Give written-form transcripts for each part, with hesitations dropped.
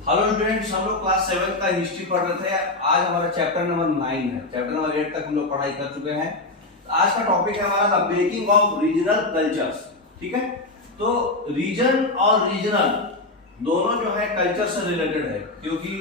Hello students, हम लोग class 7 का हिस्ट्री पढ़ रहे थे। आज हमारा चैप्टर नंबर 9 है। चैप्टर नंबर 8 तक हम लोग पढ़ाई कर चुके हैं। आज का टॉपिक है हमारा the making of regional cultures. ठीक है, तो रीजन और रीजनल दोनों जो है कल्चर से रिलेटेड है, क्योंकि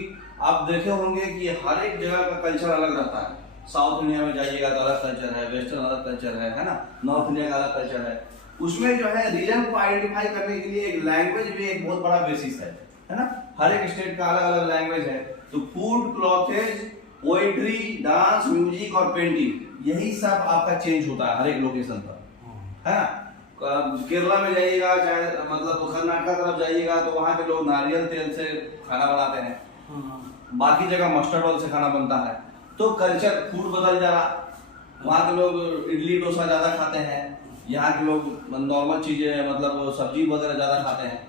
आप देखे होंगे कि हर एक जगह का कल्चर अलग रहता है। साउथ इंडिया में जाइएगा तो अलग कल्चर है, वेस्टर्न अलग कल्चर है ना, नॉर्थ इंडिया का अलग कल्चर है। उसमें जो है रीजन को आइडेंटिफाई करने के लिए एक लैंग्वेज भी एक बहुत बड़ा बेसिस है ना। हर एक स्टेट का अलग अलग लैंग्वेज है। तो food, clothes, poetry, dance, music और पेंटिंग, यही सब आपका चेंज होता है हर एक लोकेशन पर, है ना। केरला में जाइएगा, चाहे मतलब कर्नाटक तरफ जाइएगा, तो वहाँ के लोग नारियल तेल से खाना बनाते हैं। बाकी जगह मस्टर्ड ऑयल से खाना बनता है। तो कल्चर, फूड बदल जा रहा। वहाँ के लोग इडली डोसा ज्यादा खाते हैं, यहाँ के लोग नॉर्मल चीजें मतलब सब्जी वगैरह ज्यादा खाते हैं,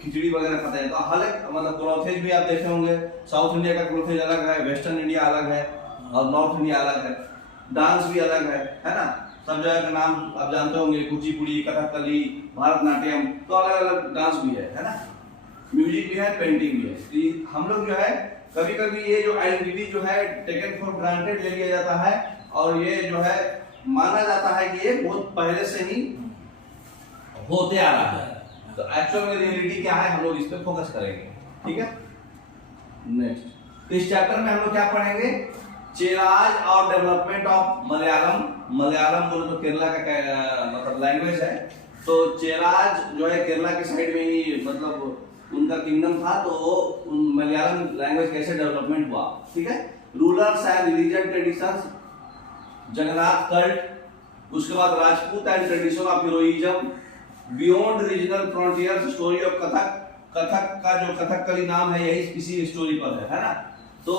खिचड़ी वगैरह खाते हैं। तो हर एक मतलब क्लॉथेज भी आप देखे होंगे, साउथ इंडिया का क्लॉथेज अलग है, वेस्टर्न इंडिया अलग है और नॉर्थ इंडिया अलग है। डांस भी अलग है ना। सब जगह का नाम आप जानते होंगे, कुचिपुड़ी, कथकली, भरतनाट्यम, तो अलग अलग डांस भी है ना। म्यूजिक भी है, पेंटिंग भी है। तो हम लोग जो है कभी कभी ये जो आइडेंटिटी जो है टेकन फॉर ग्रांटेड ले लिया जाता है, और ये जो है माना जाता है कि ये बहुत पहले से ही होते आ रहा है। तो एक्चुअल में रियलिटी क्या है, हम लोग इस पे फोकस करेंगे। ठीक है, नेक्स्ट। तो इस चैप्टर में हम लोग क्या पढ़ेंगे, चेराज और डेवलपमेंट ऑफ मलयालम। मलयालम बोले तो केरला का मतलब लैंग्वेज है। तो चेराज जो है केरला के साइड में ही मतलब उनका किंगडम था। तो मलयालम लैंग्वेज कैसे डेवलपमेंट हुआ। ठीक है, rulers and religion traditions, Jagannath cult, उसके बाद Rajput and tradition of heroism, beyond regional frontiers, story of Kathak. Kathak का जो कथकली नाम है यही किसी स्टोरी पर है ना। तो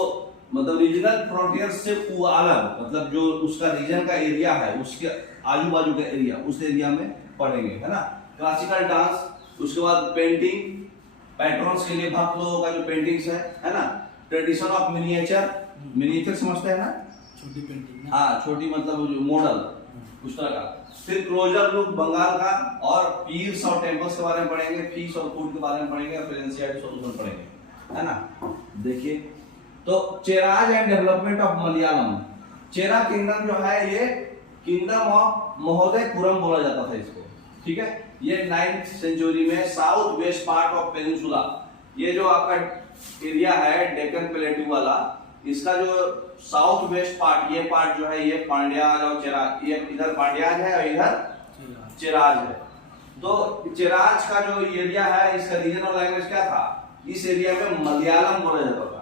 मतलब रीजनल फ्रंटियर्स से अलग, मतलब जो उसका रीजन का एरिया है उसके आजू बाजू का एरिया, उस एरिया में पढ़ेंगे, है ना। क्लासिकल डांस, उसके बाद पेंटिंग, पैट्रॉन्स के लिए भक्त लोगों का जो पेंटिंग्स है ना। ट्रेडिशन ऑफ मिनिएचर, मिनिएचर समझते हैं ना, छोटी पेंटिंग। हाँ, छोटी मतलब जो मॉडल उस तरह का। फिर क्लोजर लुक बंगाल का, और पीर्स और टेम्पल्स के बारे में पढ़ेंगे, फीस और फूड के बारे में पढ़ेंगे, और फिर एनसीईआरटी सॉल्यूशन पढ़ेंगे, है ना। देखिए, तो Cheras and development of Malayalam. Chera kingdom जो है ये किंगडम ऑफ महोदयपुरम बोला जाता था इसको। ठीक है, ये 9th सेंचुरी में south west part of peninsula, ये जो आपका एरिया है डेक्कन प्लेटू वाला, इसका जो साउथ वेस्ट पार्ट, ये पार्ट जो है ये पांड्याज और चेराज, ये इधर पांड्याज है और इधर चेराज है। तो चेराज का जो एरिया है, इसका रीजनल लैंग्वेज क्या था, इस एरिया में मलयालम बोला जाता था।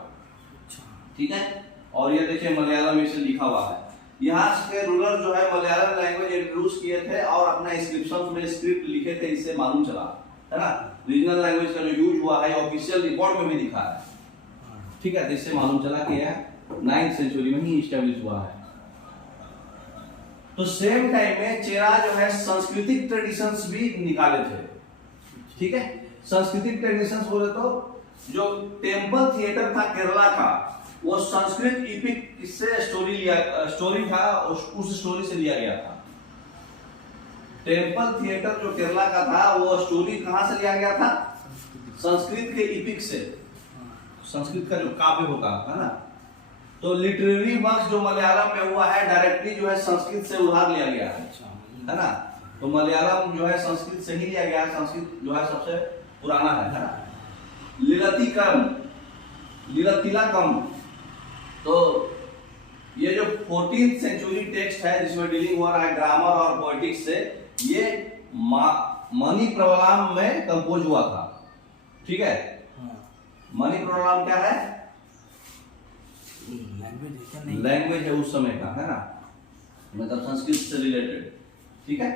ठीक है, और ये देखिए मलयालम इसे लिखा हुआ है। यहाँ के रूलर जो है मलयालम लैंग्वेज इंट्रोड्यूस किए थे और अपना इंस्क्रिप्शन में स्क्रिप्ट लिखे थे, इससे मालूम चला, है ना। रीजनल लैंग्वेज का जो यूज हुआ है ऑफिशियल रिकॉर्ड में भी लिखा है। ठीक है, इससे मालूम चला कि यह 9th सेंचुरी में ही इस्टेब्लिश हुआ है। तो सेम टाइम में चेरा जो है सांस्कृतिक ट्रेडिशंस भी निकाले थे। ठीक है, सांस्कृतिक ट्रेडिशंस बोले तो जो टेम्पल थिएटर था केरला का, वो संस्कृत इपिक से स्टोरी था, उस स्टोरी से लिया गया था। टेम्पल थिएटर जो केरला का था, वो स्टोरी कहां से लिया गया था, संस्कृत के इपिक से। संस्कृत का जो काव्य होता है ना। तो लिटरेरी वर्क जो मलयालम में हुआ है डायरेक्टली जो है संस्कृत से उधार लिया गया है ना। तो मलयालम जो है संस्कृत से ही लिया गया है, संस्कृत जो है सबसे पुराना है ना। लीलतिलकम, तो ये जो 14th सेंचुरी टेक्स्ट है जिसमें डीलिंग हो रहा है ग्रामर और पॉलिटिक्स से, ये मणिप्रवलम में कंपोज हुआ था। ठीक है, मणिप्रवलम क्या है, लैंग्वेज है उस समय का, है ना, मतलब संस्कृत से रिलेटेड। ठीक है,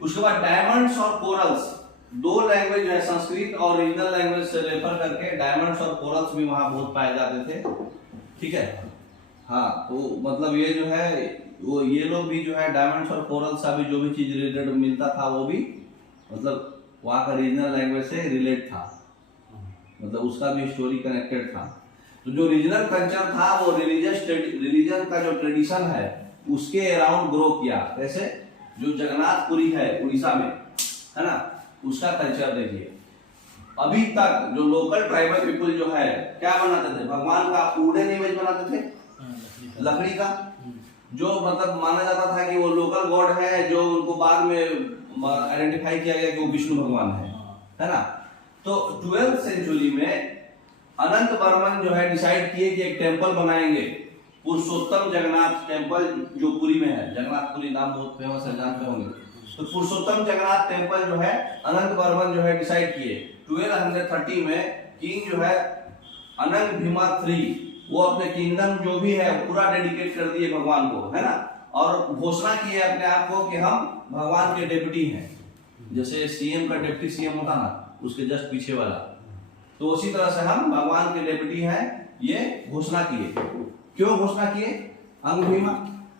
उसके बाद डायमंड्स और कोरल्स, दो लैंग्वेज है, संस्कृत और रीजनल लैंग्वेज से रेफर करके डायमंड्स और कोरल्स भी वहां बहुत पाए जाते थे। ठीक है, हाँ, तो मतलब ये जो है वो ये लोग भी जो है डायमंड्स और कोरल्स का भी जो भी चीज रिलेटेड मिलता था वो भी मतलब वहां का रीजनल लैंग्वेज से रिलेट था, मतलब उसका भी स्टोरी कनेक्टेड था। तो जो रीजनल कल्चर था वो रिलीजन का जो ट्रेडिशन है उसके अराउंड ग्रो किया। जैसे जो जगन्नाथपुरी है उड़ीसा में, है ना, उसका कल्चर देखिए। अभी तक जो लोकल ट्राइबल पीपल जो है क्या बनाते थे, भगवान का वुडन इमेज बनाते थे, लकड़ी का, जो मतलब माना जाता था कि वो लोकल गॉड है, जो उनको बाद में आइडेंटिफाई किया गया कि वो विष्णु भगवान है ना। तो 12th सेंचुरी में अनंत वर्मन जो है डिसाइड किए कि एक टेंपल बनाएंगे, पुरुषोत्तम जगन्नाथ टेंपल, जो पुरी में है। जगन्नाथपुरी नाम बहुत फेमस है, जानते होंगे। तो पुरुषोत्तम जगन्नाथ टेंपल जो है अनंत वर्मन जो है डिसाइड किए 1230 में। किंग जो है अनंत भीमा III वो अपने किंगडम जो भी है पूरा डेडिकेट कर दिए भगवान को, है ना, और घोषणा किए अपने आप को कि हम भगवान के डेप्यूटी हैं। जैसे सीएम का डिप्टी सीएम होता ना, उसके जस्ट पीछे वाला, तो उसी तरह से हम भगवान के डेप्यूटी हैं, ये घोषणा किए। क्यों घोषणा किए? अंग भीमा।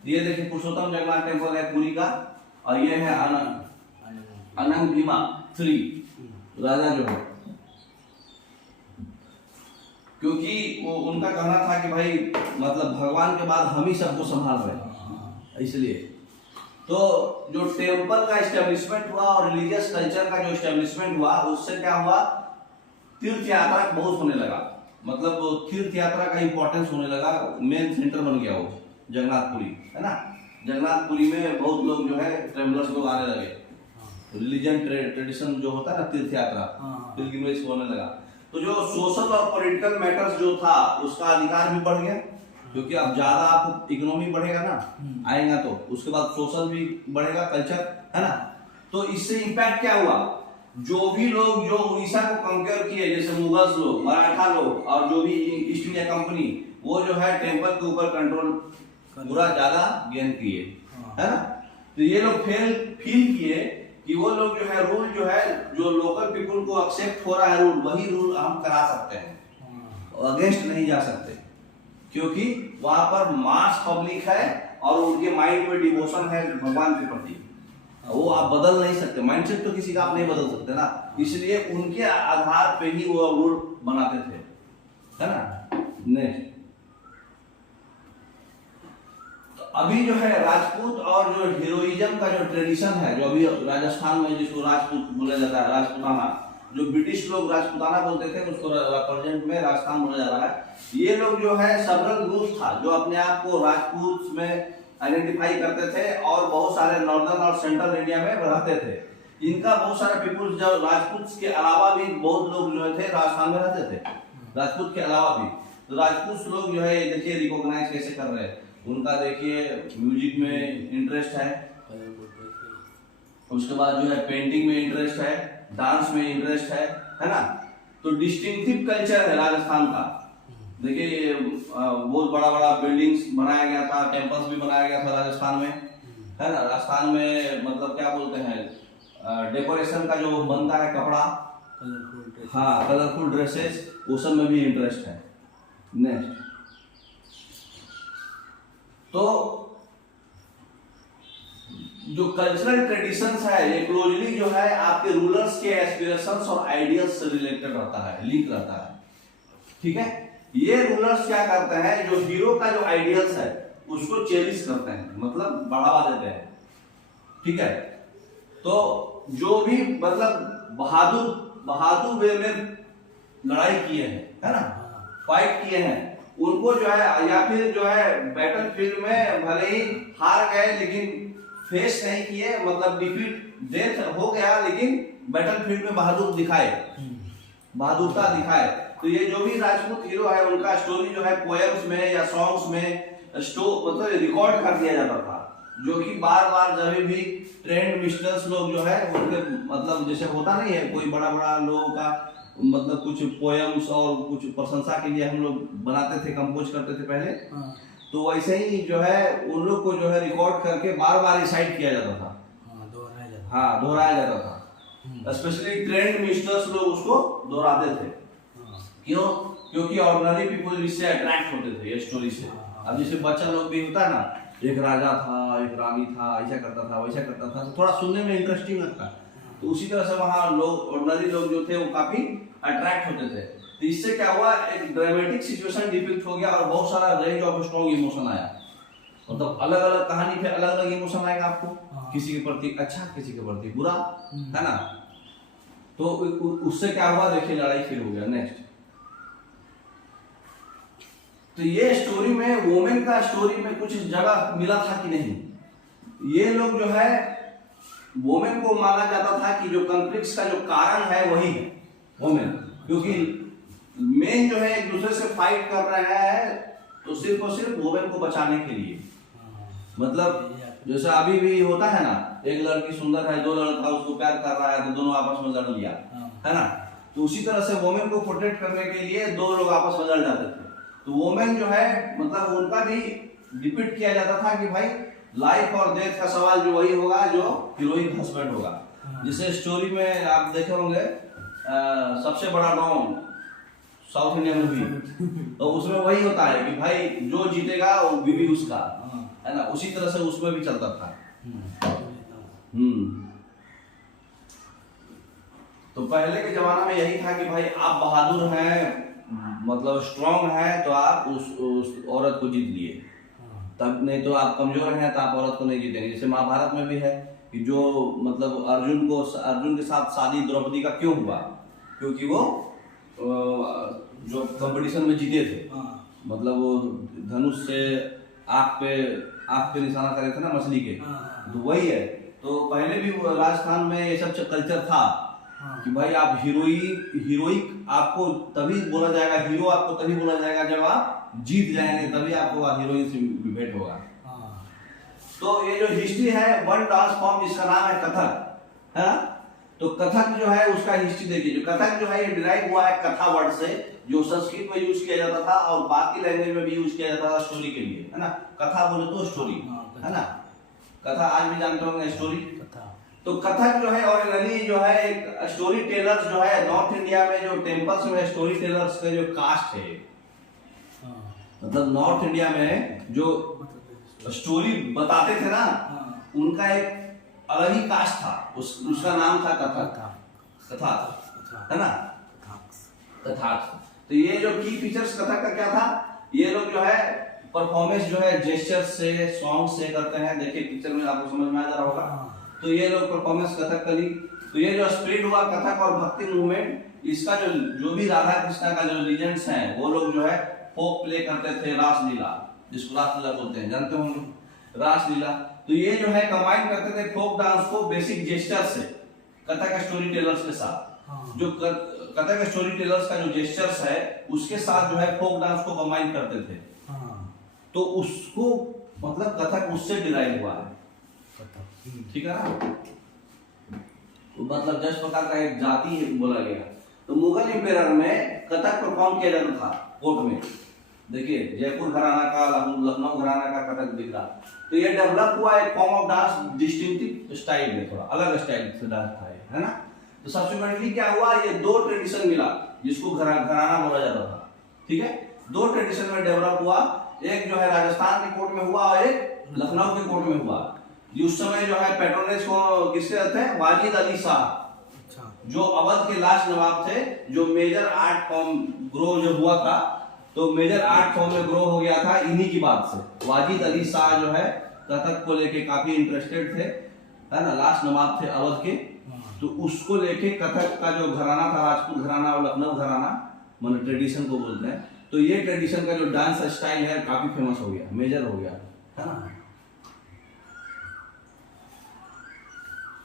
ये देखिए पुरुषोत्तम जगन्नाथ टेंपल है पुरी का, और ये है अनंत भीमा III राजा जो है, क्योंकि वो उनका कहना था कि भाई मतलब भगवान के बाद हम ही सबको संभाल रहे हैं, इसलिए। तो जो टेंपल का एस्टेब्लिशमेंट हुआ और रिलीजियस कल्चर का जो एस्टेब्लिशमेंट हुआ, उससे क्या हुआ, तीर्थ यात्रा बहुत होने लगा। मतलब तीर्थ यात्रा का इंपॉर्टेंस होने लगा, मेन सेंटर बन गया वो जगन्नाथपुरी, है ना। जगन्नाथपुरी में बहुत लोग जो है ट्रेवलर्स लोग आने लगे, रिलीजन ट्रेडिशन जो होता है ना, तीर्थ यात्रा, पिलग्रिमेज होने लगा। तो जो सोशल और पॉलिटिकल मैटर्स जो था उसका अधिकार भी बढ़ गया, क्योंकि अब ज्यादा आपको इकोनॉमी बढ़ेगा ना, आएगा तो उसके बाद सोशल भी बढ़ेगा, कल्चर, है ना। तो इससे इम्पैक्ट क्या हुआ, जो भी लोग जो उड़ीसा को कंक्योर किए, जैसे मुगल्स लोग, मराठा लोग, और जो भी ईस्ट इंडिया कंपनी, वो जो है टेंपल के ऊपर कंट्रोल पूरा ज्यादा गेन किए, है ना। तो ये लोग फील किए कि वो लोग जो है रूल जो है, जो लोकल पीपल को एक्सेप्ट हो रहा है रूल, वही रूल हम करा सकते हैं, अगेंस्ट नहीं जा सकते, क्योंकि वहां पर मास पब्लिक है और उनके माइंड में डिवोशन है भगवान के प्रति। वो आप बदल नहीं सकते, माइंडसेट तो किसी का आप नहीं बदल सकते ना, इसलिए उनके आधार पे ही वो रूल बनाते थे, है ना। नेक्स्ट, अभी जो है राजपूत और जो हीरोइज्म का जो ट्रेडिशन है, जो अभी राजस्थान में जिसको राजपूत बोला जाता है, राजपूताना, जो ब्रिटिश लोग राजपूताना बोलते थे, उसको प्रेजेंट में राजस्थान बोला जा रहा है। ये लोग जो है सबरल ग्रुप था जो अपने आप को राजपूत में आइडेंटिफाई करते थे, और बहुत सारे नॉर्दर्न और सेंट्रल इंडिया में रहते थे। इनका बहुत सारा पीपुल, जो राजपूत के अलावा भी बहुत लोग जो थे राजस्थान में रहते थे, राजपूत के अलावा भी। तो राजपूत लोग जो है देखिए रिकॉग्नाइज कैसे कर रहे हैं, उनका देखिए म्यूजिक में इंटरेस्ट है, उसके बाद जो है पेंटिंग में इंटरेस्ट है, डांस में इंटरेस्ट है ना। तो डिस्टिंक्टिव कल्चर है राजस्थान का। देखिए बहुत बड़ा बड़ा बिल्डिंग्स बनाया गया था, टेम्पल्स भी बनाया गया था राजस्थान में, है ना। राजस्थान में मतलब क्या बोलते हैं, डेकोरेशन का जो बनता है कपड़ा, हाँ, कलरफुल ड्रेसेस, वो सब में भी इंटरेस्ट है। नेक्स्ट, तो जो कल्चरल ट्रेडिशंस है ये क्लोजली जो है आपके रूलर्स के एस्पिरेशंस और आइडियल्स से रिलेटेड रहता है, लिंक रहता है, ठीक है। ये रूलर्स क्या करते हैं, जो हीरो का जो आइडियल्स है उसको चेरिश करते हैं, मतलब बढ़ावा देते हैं, ठीक है। तो जो भी मतलब बहादुर वे में लड़ाई किए हैं, है ना, फाइट किए हैं, उनको जो है, या फिर जो है बैटल फील्ड में भले ही हार गए लेकिन फेस नहीं किए, मतलब डिफीट डेथ हो गया, लेकिन बैटल फील्ड में बहादुरता दिखाए। तो ये जो भी राजपूत हीरो है उनका स्टोरी जो है पोएम्स में या सॉन्ग्स में मतलब रिकॉर्ड कर दिया जाता था, जो कि बार बार जब भी ट्रेंड मिस्टर्स लोग जो है उनके मतलब जैसे होता नहीं है कोई बड़ा बड़ा लोगों का मतलब कुछ पोएम्स और कुछ प्रशंसा के लिए हम लोग बनाते थे, कंपोज करते थे पहले, तो वैसे ही जो है उन लोग को जो है रिकॉर्ड करके बार बार रिसाइट किया जाता था, दोहराया जाता था। स्पेशली ट्रेंड मिस्टर्स लोग उसको दोहराते थे। क्यों? क्योंकि ऑर्डिनरी पीपल इससे अट्रैक्ट होते थे ये स्टोरी से। अब जैसे बच्चा लोग भी होता है ना, एक राजा था, एक रानी था, ऐसा करता था वैसा करता था, तो थोड़ा सुनने में इंटरेस्टिंग लगता। तो उसी तरह से वहाँ लोग, ऑर्डिनरी लोग जो थे वो काफी अट्रैक्ट होते थे। तो इससे क्या हुआ, एक ड्रामेटिक सिचुएशन डिपिक्ट हो गया और बहुत सारा रेंज ऑफ स्ट्रॉन्ग इमोशन आया। मतलब अलग अलग कहानी पे अलग अलग इमोशन आएगा आपको, किसी के प्रति अच्छा, किसी के प्रति बुरा, है ना। तो उससे क्या हुआ, देखिए लड़ाई फिर हो गया। नेक्स्ट, तो ये स्टोरी में वोमेन का स्टोरी में कुछ जगह मिला था कि नहीं। ये लोग जो है वोमेन को माना जाता था कि जो कॉन्फ्लिक्ट्स का जो कारण है वही है वोमेन, क्योंकि मेन जो है एक दूसरे से फाइट कर रहे हैं तो सिर्फ और सिर्फ वोमेन को बचाने के लिए। मतलब जैसे अभी भी होता है ना, एक लड़की सुंदर है, दो लड़का उसको प्यार कर रहा है तो दोनों आपस में लड़ लिया, है ना। तो उसी तरह से वोमेन को प्रोटेक्ट करने के लिए दो लोग आपस में लड़ जाते थे। तो वोमेन जो है मतलब उनका भी डिपिक्ट किया जाता था कि भाई लाइफ और डेथ का सवाल जो वही होगा जो हीरोइन हस्बैंड होगा। जिसे स्टोरी में आप देखे होंगे सबसे बड़ा डॉन, साउथ इंडियन मूवी, तो उसमें वही होता है कि भाई जो जीतेगा वो बीवी उसका, है ना। उसी तरह से उसमें भी चलता था। तो पहले के जमाना में यही था कि भाई आप बहादुर हैं, मतलब स्ट्रांग है तो आप उस औरत को जीत लिए, तब नहीं तो आप कमजोर हैं तो आप औरत को नहीं जीतेंगे। जैसे महाभारत में भी है कि जो मतलब अर्जुन के साथ शादी द्रौपदी का क्यों हुआ, क्योंकि वो जो कंपटीशन में जीते थे, मतलब वो धनुष से आँख पे निशाना करे थे ना मछली के, तो वही है। तो पहले भी राजस्थान में ये सब कल्चर था कि भाई आप हीरोइक आपको तभी बोला जाएगा, हीरो आपको तभी बोला जाएगा जब आप जीत जाएंगे, तभी आपको हीरोइन से भेंट होगा। तो ये जो हिस्ट्री है वन डांस फॉर्म जिसका नाम है कथक, है ना। तो कथक जो है उसका हिस्ट्री देखिए। जो कथक जो है ये डिराइव हुआ है कथा वर्ड से, जो संस्कृत में यूज किया जाता था और बाकी लैंग्वेज में भी यूज किया जाता था स्टोरी के लिए, है ना। कथा बोले तो स्टोरी, है ना। कथा आज भी जानते होंगे स्टोरी। तो कथक जो है ओरिजिनली जो है एक स्टोरी टेलर्स जो है नॉर्थ इंडिया में जो टेम्पल्स में स्टोरी टेलर्स का जो कास्ट है, मतलब नॉर्थ इंडिया में जो स्टोरी बताते थे ना, उनका एक अलग ही कास्ट था, उसका नाम था कथा, है ना, कथाक्स। तो ये जो की फीचर्स कथक का क्या था, ये लोग जो है परफॉर्मेंस जो है जेस्चर से सॉन्ग से करते हैं। देखिए पिक्चर में आपको समझ में आ जा रहा होगा। तो ये लोग परफॉर्मेंस कथक कली। तो ये जो स्प्रेड हुआ कथक और भक्ति मूवमेंट, इसका जो भी राधा कृष्णा का जो लीजेंड्स हैं वो लोग जो है फोक प्ले करते थे, रासलीला, जिसको रासलीला बोलते हैं, जानते होंगे रासलीला। तो ये जो है कंबाइन करते थे फोक डांस को बेसिक जेस्चर से कथक स्टोरी टेलर्स के साथ। जो कथक स्टोरी टेलर्स का जो जेस्चर्स है उसके साथ जो है फोक डांस को कंबाइन करते थे। तो उसको मतलब कथक उससे डिराइव हुआ है, ठीक है ना। तो मतलब 10 प्रकार का एक जाति बोला गया। तो मुगल इंपेयर में कथक परफॉर्म किया जाता था कोर्ट में। देखिए जयपुर घराना का, लखनऊ घराना का कथक दिख रहा। तो ये डेवलप हुआ एक form of dance distinctive style में, थोड़ा अलग स्टाइल से डांस था, है ना। तो सब्सिक्वेंटली क्या हुआ, ये दो ट्रेडिशन मिला जिसको घराना बोला जाता था, ठीक है। दो ट्रेडिशन में डेवलप हुआ, एक जो है राजस्थान के कोर्ट में हुआ और एक लखनऊ के कोर्ट में हुआ। उस समय जो है पेट्रोनेज को किसके थे, वाजिद अली शाह, जो अवध के लास्ट नवाब थे, जो मेजर आर्ट फॉर्म ग्रो जो हुआ था, तो मेजर आर्ट फॉर्म में ग्रो हो गया था इन्हीं की बात से। वाजिद अली शाह जो है कथक को लेके काफी इंटरेस्टेड थे, है ना, लास्ट नवाब थे अवध के। तो उसको लेके कथक का जो घराना था, राजपूत घराना और लखनऊ घराना, मतलब ट्रेडिशन को बोलते हैं। तो ये ट्रेडिशन का जो डांस स्टाइल है काफी फेमस हो गया, मेजर हो गया, है ना।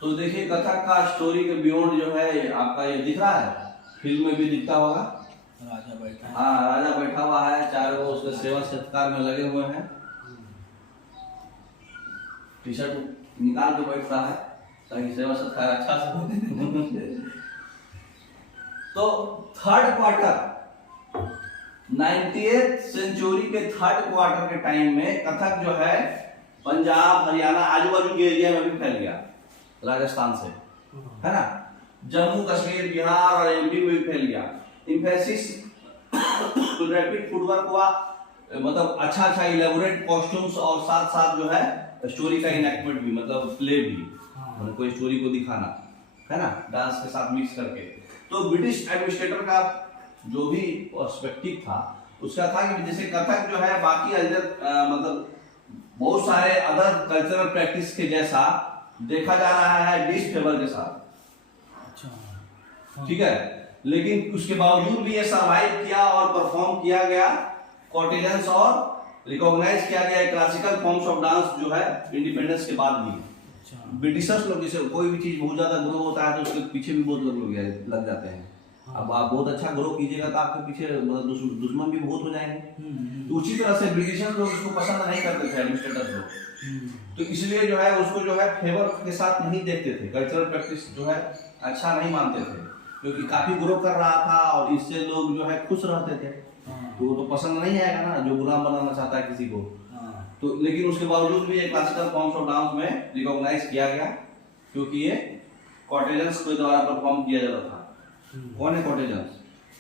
तो देखिए कथक का स्टोरी के बियॉन्ड जो है आपका ये दिख रहा है, फिल्म में भी दिखता होगा। राजा बैठा है, हाँ राजा बैठा हुआ है, चारों उसके सेवा सत्कार में लगे हुए हैं, टी शर्ट निकाल के बैठता है ताकि सेवा सत्कार अच्छा से। तो थर्ड क्वार्टर 90th सेंचुरी के थर्ड क्वार्टर के टाइम में कथक जो है पंजाब, हरियाणा, आजू बाजू के एरिया में भी फैल गया, राजस्थान से, है ना। जम्मू कश्मीर, बिहार और एमपी में भी फैल गया। इम्फेसिस रैपिड फुटवर्क हुआ, मतलब अच्छा इलेबोरेट कॉस्ट्यूम्स और साथ साथ जो है स्टोरी का इनएक्टमेंट भी, मतलब प्ले भी, मतलब कोई स्टोरी को दिखाना, है ना, डांस के साथ मिक्स करके। तो ब्रिटिश एडमिनिस्ट्रेटर का जो भी पर्सपेक्टिव था उसका था कि जैसे कथक जो है बाकी मतलब बहुत सारे अदर कल्चरल प्रैक्टिस के जैसा देखा जा रहा है डिसफेवर के साथ। ठीक है, लेकिन उसके बावजूद भी ये सर्वाइव किया और परफॉर्म किया गया कॉर्टेजेंस और रिकॉग्नाइज किया गया क्लासिकल फॉर्म्स ऑफ डांस जो है इंडिपेंडेंस के बाद भी। ब्रिटिशर्स लोग जैसे कोई भी चीज बहुत ज्यादा ग्रो होता है तो उसके पीछे भी बहुत लोग लग जाते हैं। अब आप बहुत अच्छा ग्रो कीजिएगा तो आपके पीछे मतलब दुश्मन भी बहुत हो जाएंगे। तो उसी तरह से ब्रिटिशर्स लोग उसको पसंद नहीं करते थे एडमिनिस्ट्रेटर्स लोग, तो इसलिए जो है उसको जो है फेवर के साथ नहीं देखते थे, कल्चरल प्रैक्टिस जो है अच्छा नहीं मानते थे, क्योंकि काफी ग्रो कर रहा था और इससे लोग जो है खुश रहते थे। तो वो तो पसंद नहीं आएगा ना जो गुलाम बनाना चाहता है किसी को। तो लेकिन उसके बावजूद भी ये क्लासिकल फॉर्म्स ऑफ डांस में रिकॉग्नाइज किया गया, क्योंकि ये कॉर्टेजेंस के द्वारा परफॉर्म किया जाता था। कौन है कॉर्टेजेंस?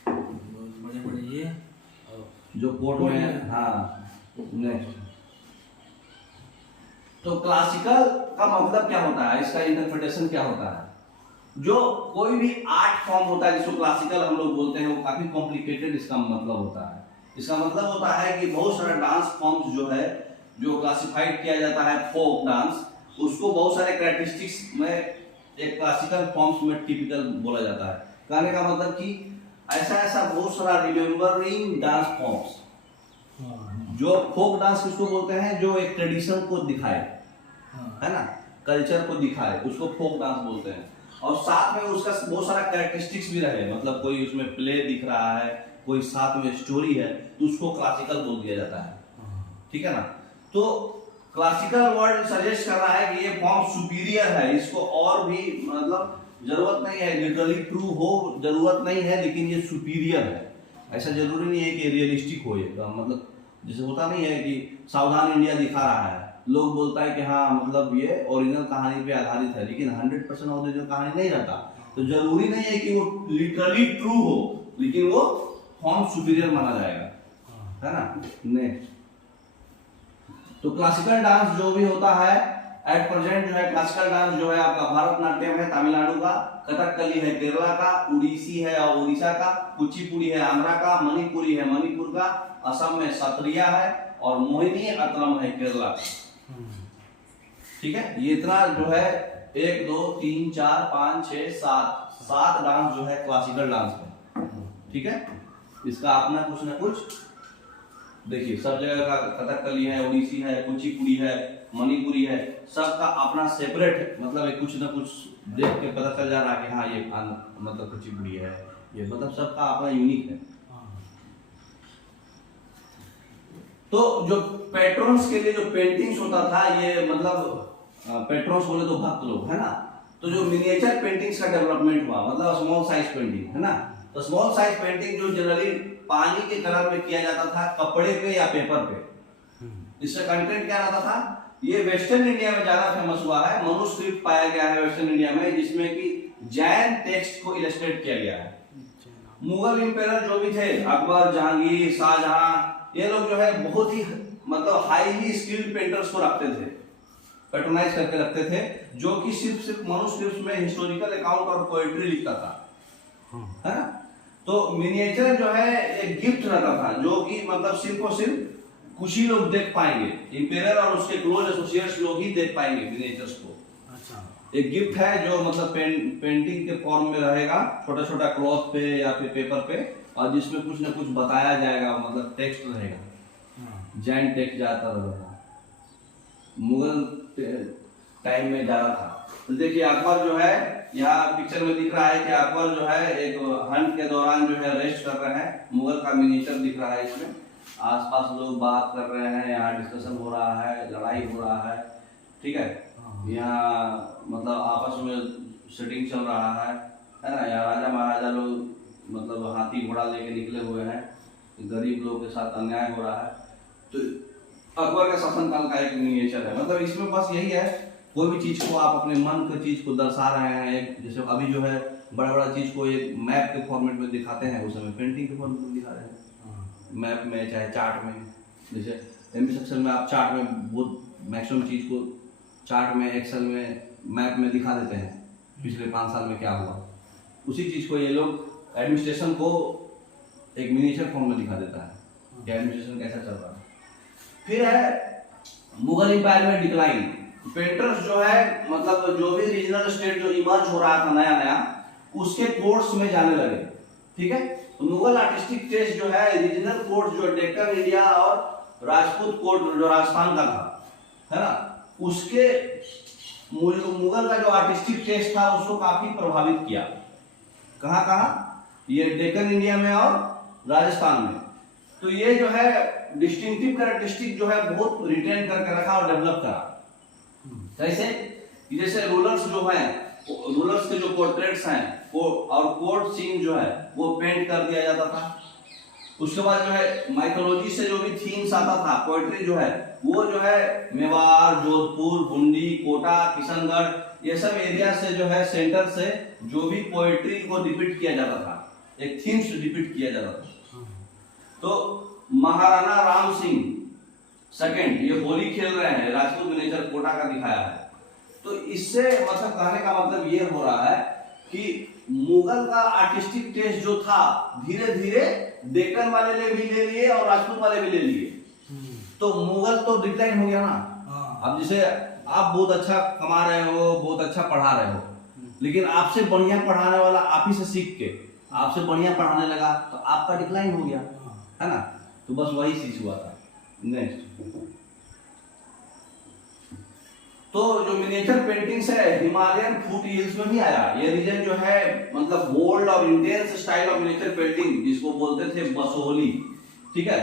बड़े बड़े ये जो कोर्ट में, हाँ। नेक्स्ट, तो क्लासिकल का मतलब क्या होता है, इसका इंटरप्रिटेशन क्या होता है? जो कोई भी आर्ट फॉर्म होता है जिसको क्लासिकल हम लोग बोलते हैं वो काफी कॉम्प्लिकेटेड इसका मतलब होता है। इसका मतलब होता है कि बहुत सारा डांस फॉर्म्स जो है जो क्लासिफाइड किया जाता है फोक डांस, उसको बहुत सारे कैरेक्टरिस्टिक्स में एक क्लासिकल फॉर्म्स में टिपिकल बोला जाता है। कहने का मतलब कि ऐसा बहुत सारा रिमेम्बरिंग डांस फॉर्म्स, जो फोक डांस किसको बोलते हैं, जो एक ट्रेडिशन को दिखाए, है ना, कल्चर को दिखाए, उसको फोक डांस बोलते हैं। और साथ में उसका बहुत सारा कैरेक्टरिस्टिक्स भी रहे, मतलब कोई उसमें प्ले दिख रहा है, कोई साथ में स्टोरी है, तो उसको क्लासिकल बोल दिया जाता है। ठीक है ना। तो क्लासिकल वर्ड सजेस्ट कर रहा है कि ये फॉर्म सुपीरियर है, इसको और भी मतलब जरूरत नहीं है, लिटरली ट्रू हो जरूरत नहीं है, लेकिन ये सुपीरियर है। ऐसा जरूरी नहीं है कि रियलिस्टिक हो, ये मतलब जैसे होता नहीं है कि सावधान इंडिया दिखा रहा है, लोग बोलता है कि हाँ मतलब ये ओरिजिनल कहानी पे आधारित है, लेकिन 100% ओरिजिनल कहानी नहीं रहता। तो जरूरी नहीं है कि वो लिटरली ट्रू हो, लेकिन वो फॉर्म सुपीरियर माना जाएगा, है ना। नेक्स्ट, तो क्लासिकल डांस जो भी होता है एट प्रेजेंट जो है, क्लासिकल डांस जो है आपका भरतनाट्यम है तमिलनाडु का, कथकली है केरला का, उड़ीसी है और उड़ीसा का, कुचिपुड़ी है आंध्रा का, मणिपुरी है मणिपुर का, असम में सत्रिया है और मोहिनी अट्टम है केरला का। ठीक है, ये इतना जो है 1 2 3 4 5 6 7 डांस जो है क्लासिकल डांस में। ठीक है, इसका अपना कुछ ना कुछ देखिए, सब जगह का कथकली है, उड़ीसी है, कुचिपुड़ी है, मणिपुरी है, सबका अपना सेपरेट मतलब कुछ ना कुछ देख के पता चल जा रहा है कि हाँ ये मतलब कुचिपुड़ी है, ये मतलब सबका अपना यूनिक है। तो जो पेट्रॉन्स के लिए जो पेंटिंग्स होता था, ये मतलब पेट्रॉन्स बोले तो भक्त लोग, है ना। तो जो मिनिएचर पेंटिंग्स का डेवलपमेंट हुआ, मतलब स्मॉल साइज पेंटिंग, है ना। तो स्मॉल साइज पेंटिंग जो जनरली पानी के कलर में किया जाता था, कपड़े पे या पेपर पे, इसका कंटेंट क्या रहता था, ये वेस्टर्न इंडिया में ज्यादा फेमस हुआ है। मनुस्क्रिप्ट पाया गया है वेस्टर्न इंडिया में, जिसमें कि जैन टेक्स्ट को इलस्ट्रेट किया गया है। मुगल इंपेरर जो भी थे, अकबर, जहांगीर, शाहजहां, ये लोग जो है बहुत ही मतलब हाईली स्किल्ड पेंटर्स को रखते थे, पैट्रोनाइज करके रखते थे, जो कि सिर्फ मनुस्क्रिप्ट में हिस्टोरिकल अकाउंट और पोएट्री लिखता था, है ना। तो मिनिएचर जो है एक गिफ्ट रहता था, जो कि मतलब सिर्फ और सिर्फ कुछ ही लोग देख पाएंगे, इंपेरर और उसके क्लोज एसोसिएट्स लोग ही देख पाएंगे मिनिएचर्स को। अच्छा, एक गिफ्ट है जो मतलब पेंटिंग के फॉर्म में रहेगा, छोटा छोटा क्लॉथ पे या फिर पेपर पे, और जिसमें कुछ ना कुछ बताया जाएगा, मतलब टेक्स्ट रहेगा। जैन टेक्स्ट जाता रहेगा, मुगल टाइम में ज्यादा था। तो देखिए अकबर जो है, यहाँ पिक्चर में दिख रहा है कि अकबर जो है एक हंट के दौरान जो है रेस्ट कर रहे हैं, मुगल का मिनिएचर दिख रहा है इसमें, आसपास लोग बात कर रहे हैं, यहाँ डिस्कशन हो रहा है, लड़ाई हो रहा है। ठीक है, यहाँ मतलब आपस में सेटिंग चल रहा है ना। यहाँ राजा महाराजा लोग मतलब हाथी घोड़ा लेके निकले हुए हैं, गरीब लोगों के साथ अन्याय हो रहा है। तो अकबर का शासनकाल का एक मिनिएचर है, मतलब इसमें बस यही है, कोई भी चीज को आप अपने मन की चीज को दर्शा रहे हैं। एक जैसे अभी जो है बड़ा बड़ा चीज को एक मैप के फॉर्मेट में दिखाते हैं, उस समय पेंटिंग के फॉर्मेट में दिखा रहे हैं, मैप में चाहे चार्ट में। जैसे एमपी सेक्शन में आप चार्ट में बहुत मैक्सिमम चीज को चार्ट में, एक्सेल में, मैप में दिखा देते हैं, पिछले 5 साल में क्या हुआ। उसी चीज को ये लोग एडमिनिस्ट्रेशन को एक मिनिएचर फॉर्म में दिखा देता है कि एडमिनिस्ट्रेशन कैसा चल रहा है। फिर है मुगल एम्पायर में डिक्लाइन। पेंटर्स जो है मतलब जो भी रीजनल स्टेट जो इमर्ज हो रहा था नया नया, उसके कोर्ट्स में जाने लगे। ठीक है, तो मुगल आर्टिस्टिक टेस्ट जो है, रीजनल कोर्ट जो डेक्कन इंडिया और राजपूत कोर्ट जो राजस्थान का था, है ना, उसके मुगल का जो आर्टिस्टिक टेस्ट था उसको काफी प्रभावित किया। कहाँ कहाँ, ये डेक्कन इंडिया में और राजस्थान में। तो ये जो है डिस्टिंक्टिव कैरेक्टरिस्टिक जो है बहुत रिटेन करके रखा और डेवलप करा। कैसे, जैसे रूलर्स जो है, रूलर्स के जो पोर्ट्रेट्स हैं और कोर्ट सीन जो है वो पेंट कर दिया जाता था। उसके बाद जो है माइथोलॉजी से जो भी थीम्स आता था, पोएट्री जो है वो जो है मेवाड़, जोधपुर, बूंदी, कोटा, किशनगढ़, ये सब एरिया से जो है सेंटर से जो भी पोएट्री को डिपिक्ट किया जाता था, एक थीम्स डिपिक्ट किया जाता था। तो महाराणा राम सिंह सेकंड ये होली खेल रहे हैं, राजपूत मिनिएचर कोटा का दिखाया है। तो इससे मतलब कहने का मतलब ये हो रहा है कि मुगल का आर्टिस्टिक टेस्ट जो था धीरे धीरे डेक्कन वाले ने भी ले लिए और राजपूत वाले भी ले लिए। तो मुगल तो डिक्लाइन हो गया ना। अब जैसे आप बहुत अच्छा कमा रहे हो, बहुत अच्छा पढ़ा रहे हो, लेकिन आपसे बढ़िया पढ़ाने वाला आप ही से सीख के आपसे बढ़िया पढ़ाने लगा तो आपका डिक्लाइन हो गया, है ना। तो बस वही चीज हुआ था। नेक्स्ट, तो जो मिनिएचर पेंटिंग्स है हिमालयन फुट हिल्स में भी आया। ये रीजन जो है मतलब बोल्ड और intense style of miniature painting जिसको बोलते थे बसोहली। ठीक है,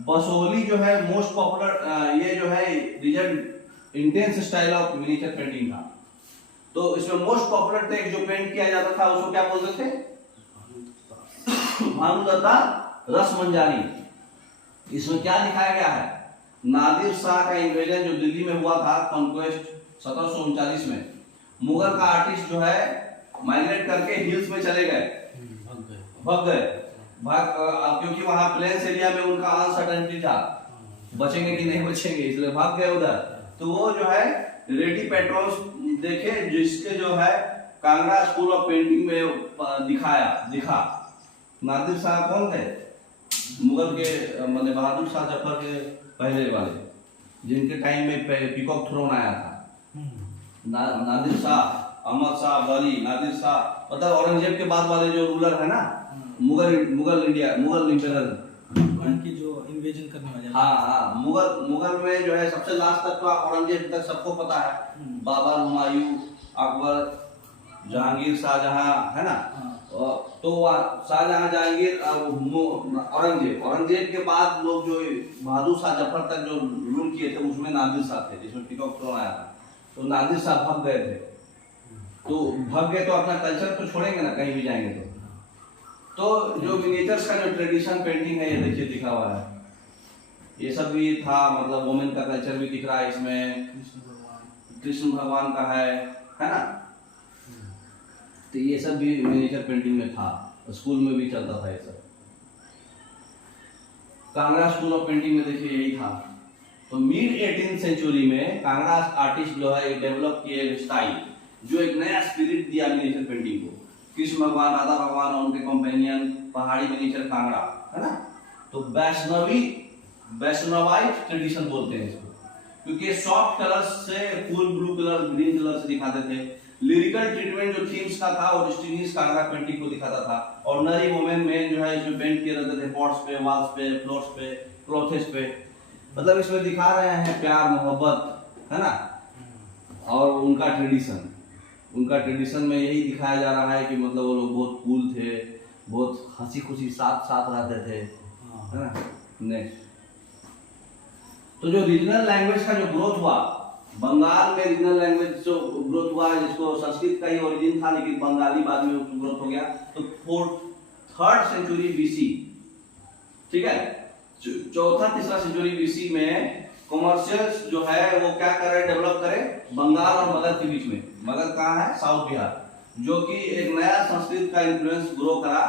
बसोहली जो है मोस्ट पॉपुलर, ये जो है region intense style of miniature painting था। तो इसमें मोस्ट पॉपुलर टेक्स्ट जो पेंट किया जाता था उसको क्या बोलते थे, भानुदत्ता रसमंजारी। इसमें क्या दिखाया गया है, नादिर शाह का इन्वेजन जो दिल्ली में हुआ था, कॉन्क्वेस्ट 1739 में। मुगल का आर्टिस्ट जो है माइग्रेट करके हिल्स में चले गए, भाग गए, क्योंकि वहां प्लेन्स एरिया में उनका अनसर्टेनिटी था, बचेंगे कि नहीं बचेंगे, इसलिए भाग गए उधर। तो वो जो है रेडी पेट्रोल्स देखे जिसके जो है कांगड़ा स्कूल ऑफ पेंटिंग में दिखा। नादिर शाह कौन थे, मुगल के मतलब बहादुर शाह जफर के पहले वाले, जिनके टाइम में पीकॉक थ्रोन आया था। नादिर शाह, अहमद शाह अब्दाली, नादिर शाह मतलब औरंगजेब के बाद वाले जो रूलर है ना, मुगल इंपेरर की जो इन्वेजन करने वाले। हाँ, मुगल में जो है सबसे लास्ट तक तो आप औरंगजेब तक सबको पता है, बाबर, हुमायूं, अकबर, जहांगीर, शाहजहां, है ना। तो शाहजहां, जहांगीर, औरंगजेब के बाद लोग जो बहादुर शाह जफर तक जो रूल किए थे उसमें नादिर शाह थे, जिसमें पीकॉक थ्रोन आया था। तो नादिर शाह भाग गए थे। तो भाग गए तो अपना कल्चर तो छोड़ेंगे ना, कहीं भी जाएंगे तो जो मिनिएचर्स का जो ट्रेडिशन पेंटिंग है ये देखिए दिखा हुआ है, ये सब भी था, मतलब वुमेन का कल्चर भी दिख रहा है इसमें, कृष्ण भगवान का है ना। तो ये सब भी मिनिएचर पेंटिंग में था, स्कूल में भी चलता था ये सब। कांगड़ा स्कूल ऑफ पेंटिंग में देखिए यही था। तो मिड 18th सेंचुरी में कांगड़ा आर्टिस्ट जो है डेवलप किए एक स्टाइल जो एक नया स्पिरिट दिया मिनिएचर पेंटिंग को। कृष्ण भगवान, राधा भगवान और उनके कंपेनियन, पहाड़ी मिनिएचर कांगड़ा, है ना। तो वैष्णवाइट ट्रेडिशन बोलते हैं इसको, क्योंकि सॉफ्ट कलर्स से full blue colour, green colour से दिखाते थे। लिरिकल ट्रीटमेंट जो थीम्स का था वो डिस्टिंग्विश कांगड़ा पेंटिंग को दिखाता था। ऑर्डिनरी वुमेन मैन जो है इसमें पेंट किए रहते थे, पॉट्स पे, वॉल्स पे, फ्लोर्स पे, क्लॉथेस पे। मतलब इसमें दिखा रहे हैं प्यार, मोहब्बत, है ना, और उनका ट्रेडिशन में यही दिखाया जा रहा है कि मतलब वो लोग बहुत कूल थे, बहुत हंसी खुशी साथ रहते थे, है ना। नेक्स्ट, तो जो रीजनल लैंग्वेज का जो ग्रोथ हुआ, बंगाल में रीजनल लैंग्वेज जो ग्रोथ हुआ है, जिसको संस्कृत का ही ओरिजिन था लेकिन बंगाली बाद में उसको ग्रोथ हो गया। तो 3rd सेंचुरी बीसी, ठीक है, 4th-3rd सेंचुरी बीसी में कॉमर्शियल्स जो है वो क्या करे, डेवलप करे बंगाल और मगध के बीच में। मगध कहाँ है, साउथ बिहार, जो कि एक नया संस्कृत का इन्फ्लुएंस ग्रो करा।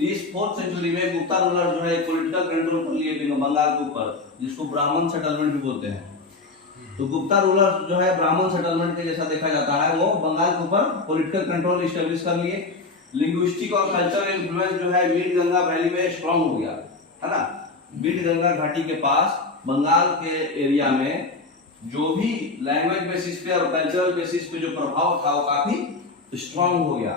इस 4th सेंचुरी में गुप्ता रूलर जो है पॉलिटिकल कंट्रोल कर लिए बंगाल के ऊपर, जिसको ब्राह्मण सेटलमेंट भी बोलते हैं। तो गुप्ता रूलर जो है ब्राह्मण सेटलमेंट के जैसा देखा जाता है, वो बंगाल के ऊपर पॉलिटिकल कंट्रोल इस्टेब्लिश कर लिए। लिंग्विस्टिक और कल्चरल इन्फ्लुएंस जो है मिड गंगा वैली में स्ट्रांग हो गया, है ना। मिड गंगा घाटी के पास बंगाल के एरिया में जो भी लैंग्वेज बेसिस पे और कल्चरल बेसिस पे जो प्रभाव था वो काफी स्ट्रांग हो गया।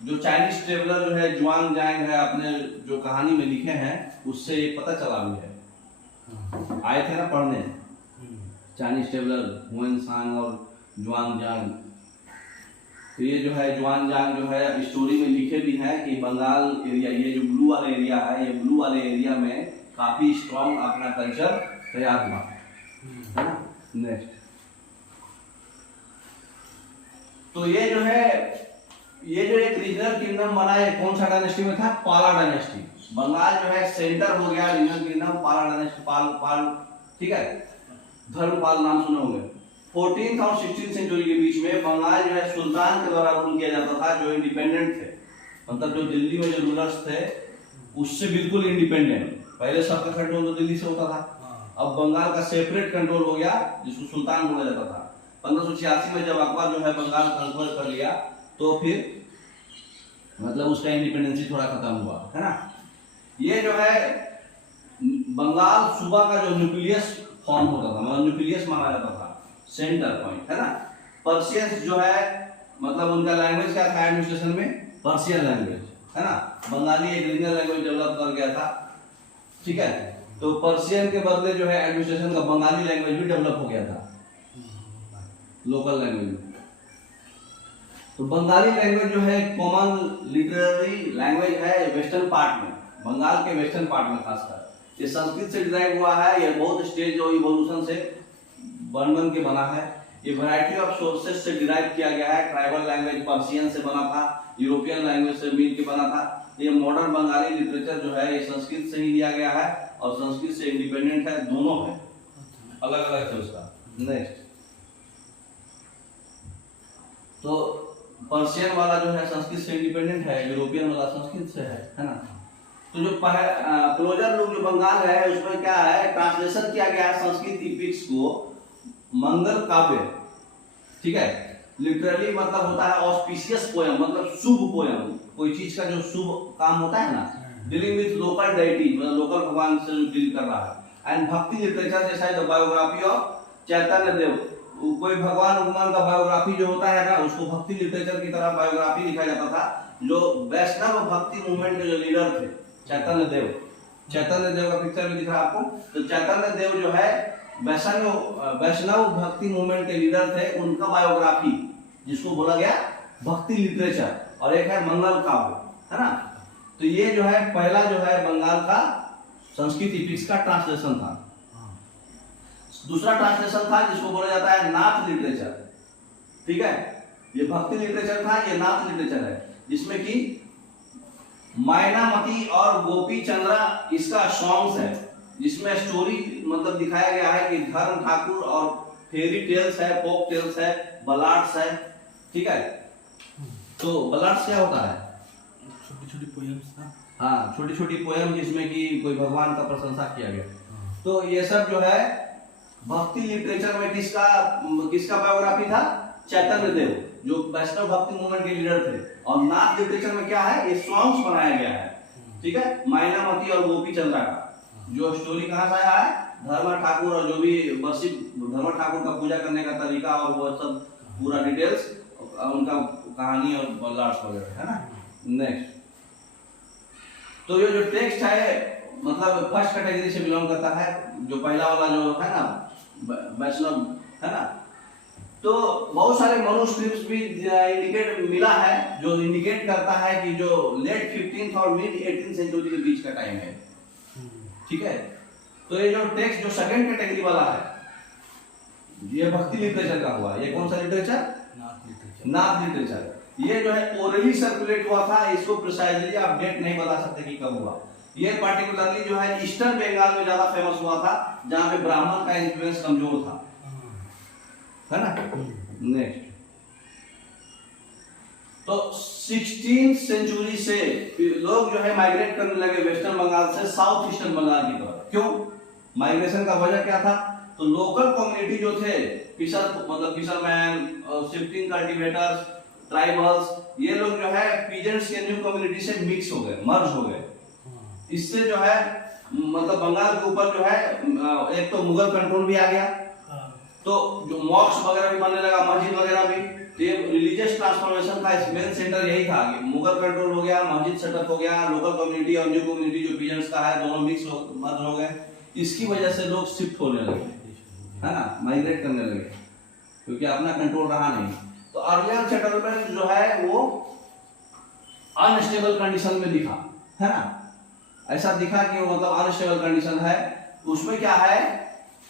जो चाइनीज ट्रेवलर जो है जुआंग जांग है, अपने जो कहानी में लिखे हैं उससे ये पता चला भी है। आए थे ना पढ़ने चाइनीज ट्रेवलर हुएन सांग और जुआंग जांग। तो ये जो है जुआंग जांग जो है स्टोरी में लिखे भी हैं कि बंगाल एरिया, ये जो ब्लू वाले एरिया है, ये ब्लू वाले एरिया में काफी स्ट्रॉन्ग अपना कल्चर तैयार हुआ है ना। नेक्स्ट, तो ये जो है ये जो एक रीजनल किंगडम बना है, कौन सा डायनेस्टी में था? पाला डायनेस्टी। बंगाल जो है सेंटर हो गया रीजनल किंगडम पाला डायनेस्टी, पाल ठीक है, धर्मपाल नाम सुने होंगे। 14th और 16th सेंचुरी के बीच में बंगाल जो है सुल्तान के द्वारा रूल किया जाता था, जो इंडिपेंडेंट थे, मतलब जो दिल्ली में जो रूलर्स थे उससे बिल्कुल इंडिपेंडेंट। पहले सबका कंट्रोल तो दिल्ली से होता था, अब बंगाल का सेपरेट कंट्रोल हो गया जिसको सुल्तान बोला जाता था। 1586 में जब अकबर जो है बंगाल कंट्रोल कर लिया तो फिर मतलब उसका इंडिपेंडेंसी थोड़ा खत्म हुआ है ना। ये जो है बंगाल सूबा का जो न्यूक्लियस फॉर्म होता था, मतलब न्यूक्लियस माना जाता था, सेंटर पॉइंट है ना। पर्शियंस जो है मतलब उनका लैंग्वेज क्या था एडमिनिस्ट्रेशन में? पर्शियन लैंग्वेज है ना। बंगाली एक रीजनल लैंग्वेज डेवलप कर गया था, ठीक है। तो पर्शियन के बदले जो है एडमिनिस्ट्रेशन का बंगाली लैंग्वेज भी डेवलप हो गया था, लोकल लैंग्वेज। तो बंगाली लैंग्वेज जो है कॉमन लिटरेरी लैंग्वेज है वेस्टर्न पार्ट में, बंगाल के वेस्टर्न पार्ट में खासकर। ये संस्कृत से डिराइव हुआ है, ये बहुत स्टेज और इवोल्यूशन से बन के बना है। ये वैरायटी ऑफ सोर्सेज से डिराइव किया गया है। ट्राइबल लैंग्वेज पर्शियन से बना था, यूरोपियन लैंग्वेज से मिल के बना था। ये मॉडर्न बंगाली लिटरेचर जो है ये संस्कृत से ही लिया गया है और संस्कृत से इंडिपेंडेंट है, दोनों है, अलग अलग है उसका। नेक्स्ट, तो पर्शियन वाला जो है संस्कृत से इंडिपेंडेंट है, यूरोपियन वाला संस्कृत से है ना। तो जो क्लोजर लुक जो बंगाल है उसमें क्या है, ट्रांसलेशन किया गया है संस्कृत इपिक्स को मंगल काव्य, ठीक है। लिटरली मतलब होता है ऑस्पिशियस पोयम, मतलब शुभ पोयम, कोई चीज का जो शुभ काम होता है ना, डीलिंग विद लोकल डेटी, मतलब लोकल भगवान से डील कर रहा है। एंड भक्ति लिटरेचर जैसा द बायोग्राफी ऑफ चैतन्य देव, कोई भगवान भगवान का बायोग्राफी जो होता है ना उसको भक्ति लिटरेचर की तरह बायोग्राफी लिखा जाता था। जो वैष्णव भक्ति मूवमेंट के जो लीडर थे चैतन्य देव, चैतन्य देव का पिक्चर भी दिख रहा है आपको। तो चैतन्य देव जो है वैष्णव भक्ति मूवमेंट के लीडर थे, उनका बायोग्राफी जिसको बोला गया भक्ति लिटरेचर, और एक है मंगल काव्य, है ना। तो ये जो है पहला जो है बंगाल का संस्कृत इपिक्स का ट्रांसलेशन था। दूसरा ट्रांसलेशन था जिसको बोला जाता है नाथ लिटरेचर, ठीक है। ये भक्ति लिटरेचर था, ये नाथ लिटरेचर है, जिसमें कि मायनामती और गोपी चंद्रा इसका सॉन्ग्स है, जिसमें स्टोरी मतलब दिखाया गया है कि धर्म ठाकुर और फेरी टेल्स है, फोक टेल्स है, बलाड्स है, ठीक है। तो बलाड्स क्या होता है? छोटी छोटी पोएम्स ना, हाँ, छोटी छोटी पोएम जिसमें कि कोई भगवान का प्रशंसा किया गया। तो ये सब जो है भक्ति लिटरेचर में किसका बायोग्राफी था? चैतन्य देव, जो वैष्णव भक्ति मूवमेंट के लीडर थे। और नाथ लिटरेचर में क्या है, ये सॉन्ग्स बनाया गया है, ठीक है, मायनामती और गोपी चंद्रा का। जो स्टोरी कहाँ से आया है? धर्म ठाकुर, और जो भी वर्शिप धर्म ठाकुर का पूजा करने का तरीका और वो सब पूरा डिटेल्स उनका कहानी और बल्लाड्स वगैरह, है ना। नेक्स्ट, तो ये जो टेक्स्ट है मतलब फर्स्ट कैटेगरी से बिलोंग करता है, जो पहला वाला जो है ना वैष्णव, है ना। तो बहुत सारे मनुस्क्रिप्ट्स भी इंडिकेट मिला है, जो इंडिकेट करता है कि जो लेट 15th और मिड 18th सेंचुरी के बीच का टाइम है, ठीक है। तो ये जो टेक्स्ट जो सेकंड कैटेगरी वाला है ये भक्ति लिटरेचर का हुआ। ये कौन सा लिटरेचर? नाथ लिटरेचर। ये जो है ओरली सर्कुलेट हुआ था, इसको प्रिसाइजली आप डेट नहीं बता सकते कि कब हुआ। ये पार्टिकुलरली जो है ईस्टर्न बंगाल में ज्यादा फेमस हुआ था, जहां पे ब्राह्मण का इन्फ्लुएंस कमजोर था, है ना। नेक्स्ट, तो 16th सेंचुरी से लोग जो है माइग्रेट करने लगे वेस्टर्न बंगाल से साउथ ईस्टर्न बंगाल की तरफ। क्यों? माइग्रेशन का वजह क्या था? तो लोकल कम्युनिटी जो थे फिशरमैन, शिफ्टिंग कल्टीवेटर्स, ट्राइबल्स, ये लोग जो है पीजेंट्स के न्यू कम्युनिटी से मिक्स हो गए, मर्ज हो गए। इससे जो है मतलब बंगाल के ऊपर जो है एक तो मुगल कंट्रोल भी आ गया, तो जो मॉस्क वगैरह भी बनने लगा, मस्जिद वगैरह भी, तो ये रिलीजियस ट्रांसफॉर्मेशन का मेन सेंटर यही था कि मुगल कंट्रोल हो गया, मस्जिद सेटअप हो गया, लोकल कम्युनिटी और न्यू कम्युनिटी जो पीजेंट्स का है दोनों मिक्स मर्ज हो गए। इसकी वजह से लोग शिफ्ट होने लगे, है ना, माइग्रेट करने लगे, क्योंकि अपना कंट्रोल रहा नहीं। तो अर्लियर सेटलमेंट जो है वो अनस्टेबल कंडीशन में दिखा, है ना, ऐसा दिखा कि वो मतलब अनस्टेबल कंडीशन है। उसमें क्या है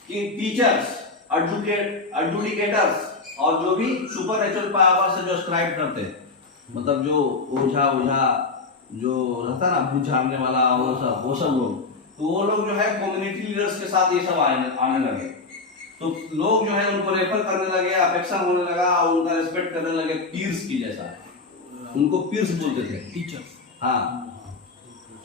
कि टीचर्स, एडजुडिकेटर्स और जो भी सुपर नेचुरल पावर से जो स्क्राइब करते, मतलब जो ओझा जो रहता ना भूत झाड़ने वाला वो सब लोग, तो वो लोग जो है कम्युनिटी लीडर्स के साथ ये सब आने लगे। तो लोग जो है उनको रेफर करने लगे, अपेक्षा होने लगा और उनका रेस्पेक्ट करने लगे पीर्स की जैसा, उनको पीर्स बोलते थे, टीचर्स। हाँ।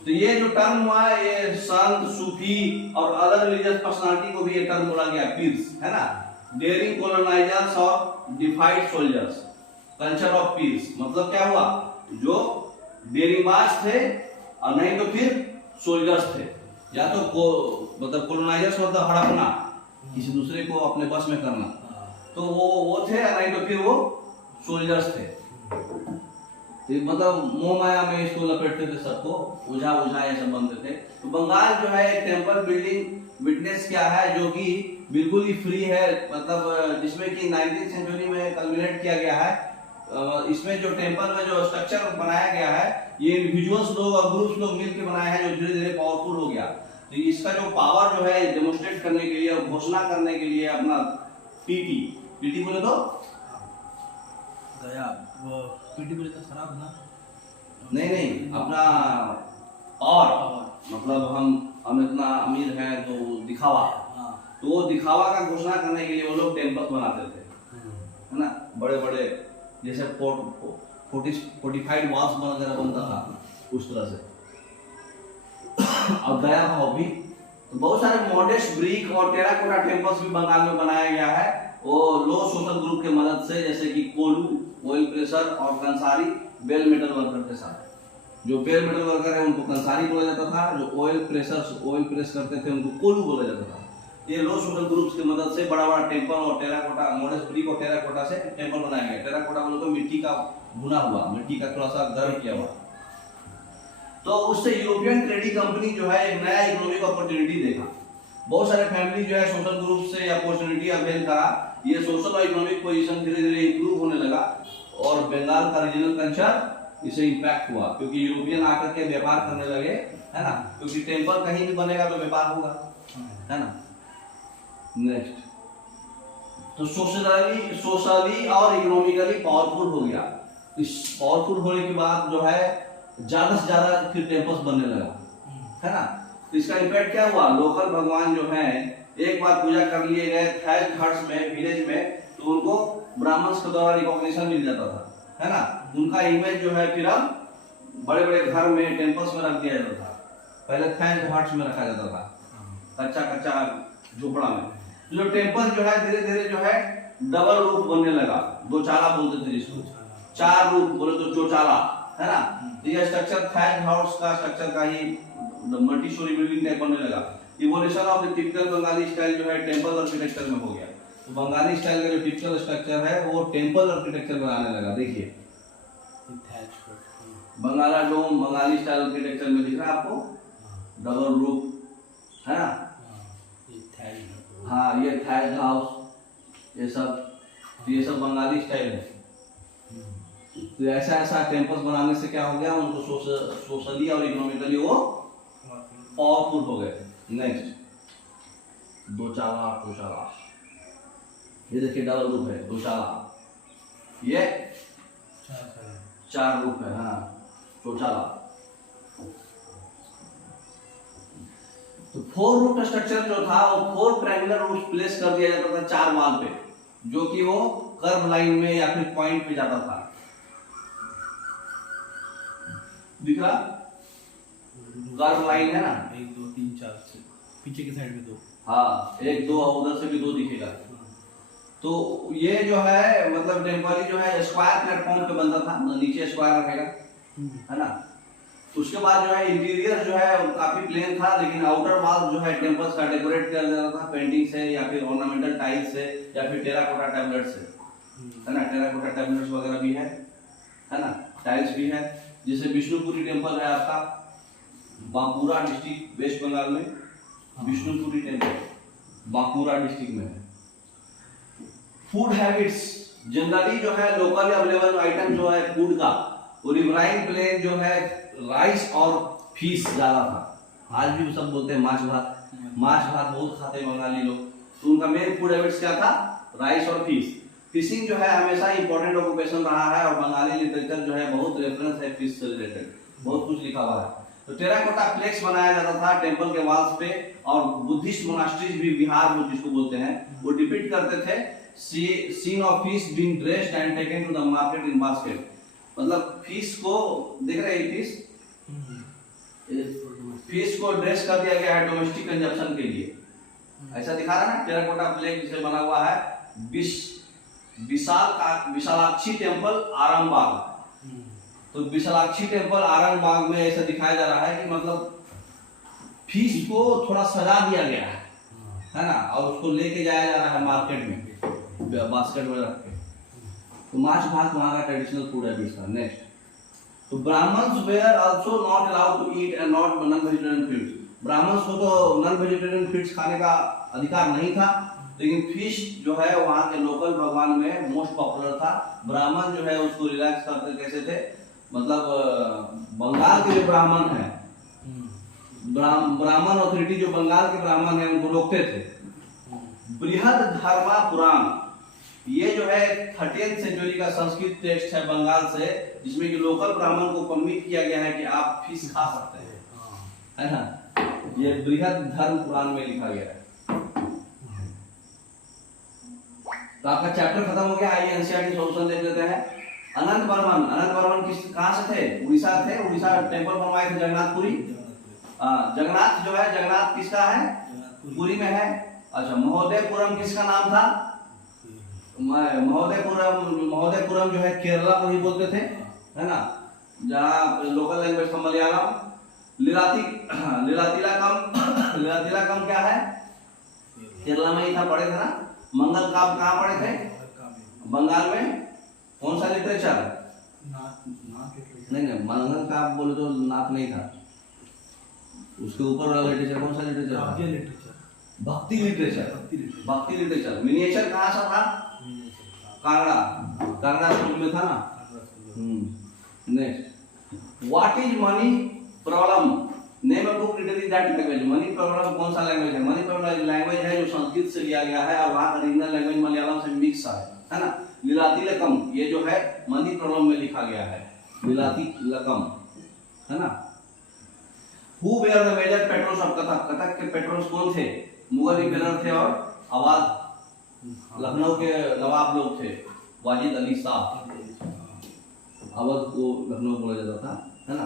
तो ये जो टर्म हुआ ये संत, सूफी और अदर रिलीजियस पर्सनालिटी को भी ये टर्म बोला गया पीर्स, है ना। डेयरिंग कोलोनाइजर्स और डिफाइड सोल्जर्स, कल्चर ऑफ पीर्स, मतलब क्या हुआ, जो डेयरिंगबाज थे और नहीं तो फिर सोल्जर्स थे, या तो मतलब कोलोनाइजर्स मतलब हड़पना, किसी दूसरे को अपने बस में करना, तो वो थे, नहीं तो फिर वो सोल्जर्स थे। मतलब मोह माया में इसको लपेटते थे सबको, ओझा ये सब बनते थे। तो बंगाल जो है एक टेम्पल बिल्डिंग विटनेस क्या है जो कि बिल्कुल ही फ्री है, मतलब जिसमें कि 19वीं सेंचुरी में कल्मिनेट किया गया है। इसमें जो टेम्पल में जो स्ट्रक्चर बनाया गया है ये इंडिविजुअल्स लोग और ग्रुप्स लोग मिलकर बनाए हैं, जो धीरे धीरे पावरफुल हो गया। तो इसका जो पावर जो है डेमोन्स्ट्रेट करने के लिए, घोषणा करने के लिए अपना पीटी बोले तो गया वो पीटी बोले तो खराब ना, नहीं अपना और मतलब हम इतना अमीर हैं तो दिखावा, तो वो दिखावा का घोषणा करने के लिए वो लोग टेम्पल बनाते थे, है ना, बड़े बड़े जैसे 45 वॉल्स वगैरह बनता था उस तरह से। और गया भाव भी तो बहुत सारे मॉडेस्ट ब्रिक और टेराकोटा टेम्पल्स भी बंगाल में बनाया गया है, वो लो सोशल ग्रुप के मदद से, जैसे कि कोलू, ऑयल प्रेशर और कंसारी बेल मेटल वर्कर के साथ। जो बेल मेटल वर्कर है उनको कंसारी बोला जाता था, जो ऑयल प्रेस करते थे उनको कोलू बोला जाता था। ये लो सोशल ग्रुप्स की मदद से बड़ा बड़ा टेम्पल और टेराकोटा, मॉडेस्ट ब्रिक और टेराकोटा से टेम्पल बनाया गया। टेराकोटा बोले तो मिट्टी का भुना हुआ, मिट्टी का थोड़ा सा गर्म किया हुआ। तो उससे यूरोपियन ट्रेडिंग कंपनी जो है एक नया इकोनॉमिक अपॉर्चुनिटी देखा। बहुत सारे फैमिली जो है सोशल ग्रुप से अपॉर्चुनिटी अवेल करा, ये सोशल और इकोनॉमिक पोजीशन धीरे धीरे इंप्रूव होने लगा और बंगाल का रीजनल कल्चर इसे इंपैक्ट हुआ, क्योंकि यूरोपियन आकर के व्यापार करने लगे, है ना, क्योंकि टेम्पल कहीं भी बनेगा तो व्यापार होगा, है ना। नेक्स्ट, तो सोशली और इकोनॉमिकली पावरफुल हो गया। इस पावरफुल होने के बाद जो है ज्यादा से ज्यादा फिर टेम्पल्स बनने लगा, है ना। तो इसका इम्पैक्ट क्या हुआ, लोकल भगवान जो है एक बार पूजा कर लिए गए थैच हट्स में, विलेज में, तो उनको ब्राह्मण्स के द्वारा रिकॉग्निशन मिल जाता था, है ना। उनका इमेज जो है फिर अब बड़े बड़े घर में टेम्पल्स में रख दिया जाता था। पहले थैच हट्स में रखा जाता था, कच्चा झोपड़ा में। जो टेम्पल जो है धीरे धीरे जो है डबल रूफ बनने लगा, दो चाला बोलते थे जिसको, चार रूफ बोले तो चौचाला, है ना। तो यह स्ट्रक्चर थैच हाउस का स्ट्रक्चर का ही मल्टी स्टोरी बिल्डिंग टाइप बनने लगा। Evolution of the typical Bengali style जो है टेम्पल आर्किटेक्चर में हो गया। तो बंगाली स्टाइल का जो टिपिकल स्ट्रक्चर है वो टेम्पल आर्किटेक्चर में आने लगा। देखिए बंगाला डोम बंगाली स्टाइल आर्किटेक्चर में दिख रहा है आपको, डबल रूफ, है ना। हाँ ये थैच हाउस, ये सब बंगाली स्टाइल है। तो ऐसा टेम्पल्स बनाने से क्या हो गया, उनको सोशली और इकोनॉमिकली वो पावरफुल हो गए। नेक्स्ट, दो चाला, ये देखिए डबल रूप है, दो चाला, ये चार रूप है, हाँ चौचाला। तो 4 रूट स्ट्रक्चर जो था वो 4 ट्रायंगुलर रूट्स प्लेस कर दिया जाता था 4 वाल पे, जो कि वो कर्व लाइन में या फिर पॉइंट पे जाता था। दिख रहा कर्व लाइन है ना, 1 2 3 4 से पीछे की साइड में 2, हाँ 1 2 और उधर से भी 2 दिखेगा। तो ये जो है मतलब टेम्पल जो है स्क्वायर प्लेटफॉर्म पे बनता था, नीचे स्क्वायर रहेगा, है ना। उसके बाद जो है इंटीरियर जो है काफी प्लेन था, लेकिन आउटर वॉल जो है टेम्पल्स का डेकोरेट किया जाता था पेंटिंग से या फिर ऑर्नामेंटल टाइल्स से या फिर टेराकोटा टैबलेट से। है ना, टेराकोटा टैबलेट्स वगैरह भी है ना, टाइल्स भी है। जैसे विष्णुपुरी टेम्पल है आपका बांकुरा डिस्ट्रिक्ट वेस्ट बंगाल में, विष्णुपुरी टेम्पल बांकुरा डिस्ट्रिक्ट में है। फूड हैबिट्स जनरली जो है लोकल अवेलेबल आइटम जो है फूड का, वो रिवराइन प्लेन जो है राइस और फिश ज्यादा था। आज भी सब बोलते हैं माछ भात, माछ भात बहुत खाते हैं बंगाली लोग, तो उनका मेन फूड हैबिट्स क्या था, राइस और फिश। फिशिंग जो है हमेशा इंपॉर्टेंट ऑक्यूपेशन रहा है और बंगाली लिटरेचर जो है बहुत रेफरेंस है फिश से रिलेटेड, बहुत कुछ लिखा हुआ है। तो टेराकोटा फ्लेक्स बनाया जाता था टेंपल के वॉल्स पे, और बुद्धिस्ट मोनास्ट्रीज भी बिहार में जिसको बोलते हैं वो डिपिक्ट करते थे scene of fish being dressed and taken to the market in basket. मतलब फिश को देख रहे हैं, फिश को ड्रेस कर दिया गया है डोमेस्टिक कंजप्शन के लिए, ऐसा दिखा रहा है ना। टेराकोटा फ्लेक्स से बना हुआ है विशालाक्षी टेंपल आरामबाग। तो विशालाक्षी टेंपल आरामबाग में ऐसा दिखाया जा रहा है कि मतलब फिश को थोड़ा सजा दिया गया है ना, और उसको लेके जाया जा रहा है मार्केट में बास्केट में रख के। तो माछ भात वहाँ का ट्रेडिशनल फूड है इसका। नेक्स्ट, तो Brahmins were also not allowed to eat and not non vegetarian foods. Brahmins को तो नॉन वेजिटेरियन फूड्स खाने का अधिकार नहीं था, लेकिन फिश जो है वहाँ के लोकल भगवान में मोस्ट पॉपुलर था। ब्राह्मण जो है उसको रिलैक्स करते कैसे थे, मतलब बंगाल के जो ब्राह्मण हैं, ब्राह्मण अथॉरिटी जो बंगाल के ब्राह्मण हैं उनको रोकते थे। बृहद धर्मा पुराण, ये जो है 30th सेंचुरी का संस्कृत टेक्स्ट है बंगाल से, जिसमें कि लोकल ब्राह्मण को परमिट किया गया है कि आप फिश खा सकते हैं, है ना। ये बृहद धर्म पुराण में लिखा गया है। तो आपका चैप्टर खत्म हो गया। आइए एनसीईआरटी सॉल्यूशन देख लेते हैं। अनंत बर्मन किस कहां से थे, उड़ीसा थे। उड़ीसा टेंपल बनवाए थे जगन्नाथपुरी। जगन्नाथ जो है, जगन्नाथ किसका है, पुरी में है। अच्छा, महोदयपुरम किसका नाम था, महोदयपुरम जो है केरला को ही बोलते थे, है ना, जहाँ लोकल लैंग्वेज था मलयालम। लीलातिलकम क्या है, केरला में ही था, पढ़े थे ना। मंगल काव्य कहाँ पढ़े थे, बंगाल में। कौन सा लिटरेचर, नहीं मंगल काव्य बोले तो नाथ नहीं था, उसके ऊपर वाला लिटरेचर कौन सा लिटरेचर था, भक्ति लिटरेचर। मिनिएचर कहाँ से था, कांगड़ा स्कूल में था ना। Next, what is money problem, name a book written in that language. Money problem कौन सा लैंग्वेज है, मनी प्रॉब्लम लैंग्वेज है जो संस्कृत से लिया गया है और वहाँ का रीजनल लैंग्वेज मलयालम से मिक्स है ना। लीलातिलकम ये जो है मनी प्रॉब्लम में लिखा गया है, लीलातिलकम, है ना। Who were the major patrons of Kathak, Kathak के पेट्रोन्स कौन थे, मुगल इंपेरर थे और अवध लखनऊ के नवाब लोग थे, वाजिद अली शाह। अवध को लखनऊ बोला जाता था, है ना।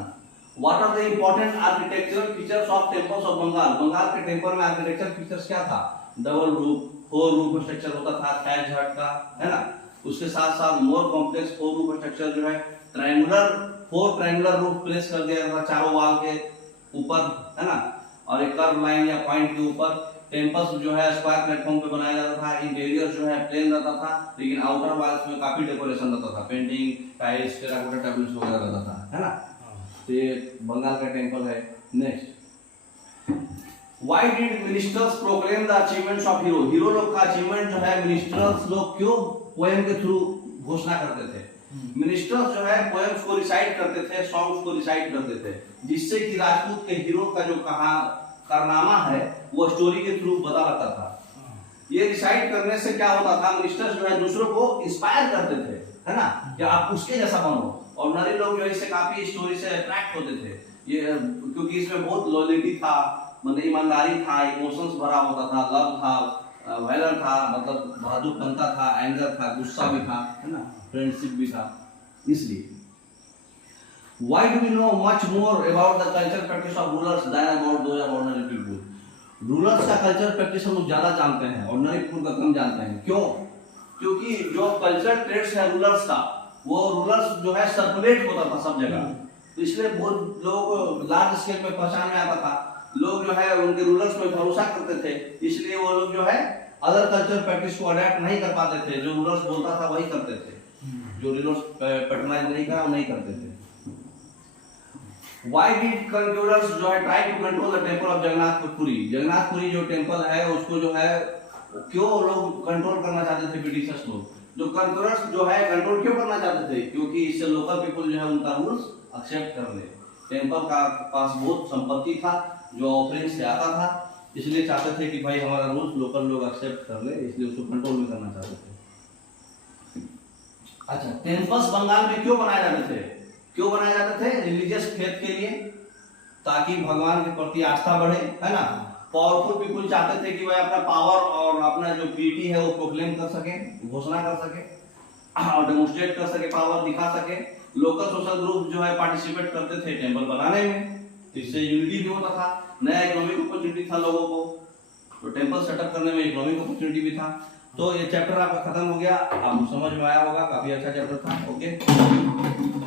What are the important architectural features of temples of Bengal? Bengal के टेम्पल में आर्किटेक्चरल फीचर्स क्या था, डबल रूफ, 4 रूफ स्ट्रक्चर होता था थैच हट का, है ना। उसके साथ साथ मोर कॉम्प्लेक्स 4 रूफ स्ट्रक्चर जो है ट्रायंगुलर 4 ट्रायंगुलर रूफ प्लेस कर दिया था चारों वाल के ऊपर, है ना, और एक कर्व लाइन या पॉइंट के ऊपर। टेम्पल्स जो है स्क्वायर प्लेटफॉर्म पे बनाया जाता था। इंटीरियर जो है प्लेन रहता था, लेकिन आउटर वॉल्स में काफी डेकोरेशन रहता था, पेंटिंग, टाइल्स, टेराकोटा टैबलेट्स वगैरह रहता था, है ना। तो ये बंगाल का टेंपल है। Next, why did ministers proclaim the achievements of hero, hero लोग का अचीवमेंट जो है मिनिस्टर्स लोग क्यों पोएम के थ्रू घोषणा करते थे। मिनिस्टर्स जो है पोएम्स को रिसाइट करते थे, सॉन्ग्स को रिसाइट करते थे, जिससे कि राजपूत के हीरो का जो कारनामा है वो स्टोरी के थ्रू पता लगता था। ये रिसाइट करने से क्या होता था, मिनिस्टर्स जो है दूसरों को इंस्पायर करते थे, है ना, कि आप उसके जैसा बनो। और नारी लोग जो इससे काफी स्टोरी से अट्रैक्ट होते थे, ये क्योंकि इसमें बहुत लॉयल्टी था, मतलब ईमानदारी था, इमोशंस भरा होता था, लव था, वैलर था, मतलब बहादुरपंता था, एंगर था, गुस्सा भी था, है ना, फ्रेंडशिप भी था। इसलिए why do we know much more about the cultural practice of rulers than about those of ordinary people? Rulers का कल्चर प्रैक्टिस हम लोग ज्यादा जानते हैं, ऑर्डिनरी पीपल का कम जानते हैं। क्यों? क्योंकि जो कल्चरल ट्रेड्स है रूलर्स का, वो रूलर्स जो है सर्कुलेट होता था सब जगह, तो इसलिए बहुत लोग लार्ज स्केल पे पहचान में आता था। लोग जो है उनके रूलर्स में भरोसा करते थे, इसलिए वो लोग जो है अदर कल्चर प्रैक्टिस को अडेप्ट नहीं कर पाते थे, जो रूलर्स बोलता था वही करते थे, जो रूलर्स पैटर्नाइज नहीं करा वो नहीं करते थे। Why did conquerors जो है try to control the temple of Jagannathpuri? Jagannathpuri जो टेंपल है उसको जो है क्यों लोग कंट्रोल करना चाहते थे ब्रिटिशर्स लोग? जो कंकरर्स जो है कंट्रोल क्यों करना चाहते थे? क्योंकि इससे लोकल पीपल जो है उनका रूल्स एक्सेप्ट कर ले। टेंपल का पास बहुत संपत्ति था जो ऑफरिंग से आता था, इसलिए चाहते थे कि भाई हमारा रूल्स लोकल लोग एक्सेप्ट कर ले, इसलिए उसको कंट्रोल में करना चाहते थे। अच्छा, टेम्पल्स बंगाल में क्यों बनाए जाते थे? क्यों बनाए जाते थे? रिलीजियस फेथ के लिए, ताकि भगवान के प्रति आस्था बढ़े, है ना। पावरफुल पीपल चाहते थे कि वह अपना पावर और अपना जो पीटी है वो प्रोक्लेम कर सके, घोषणा कर सके और डेमोन्स्ट्रेट कर सके, पावर दिखा सके। लोकल सोशल ग्रुप जो है पार्टिसिपेट करते थे टेंपल बनाने में, इससे यूनिटी भी होता था, नया इकोनॉमिक अपॉर्चुनिटी था लोगों को, तो टेंपल सेटअप करने में इकोनॉमिक अपॉर्चुनिटी भी था। तो ये चैप्टर आपका खत्म हो गया, आपको समझ में आया होगा, काफी अच्छा चैप्टर था। ओके।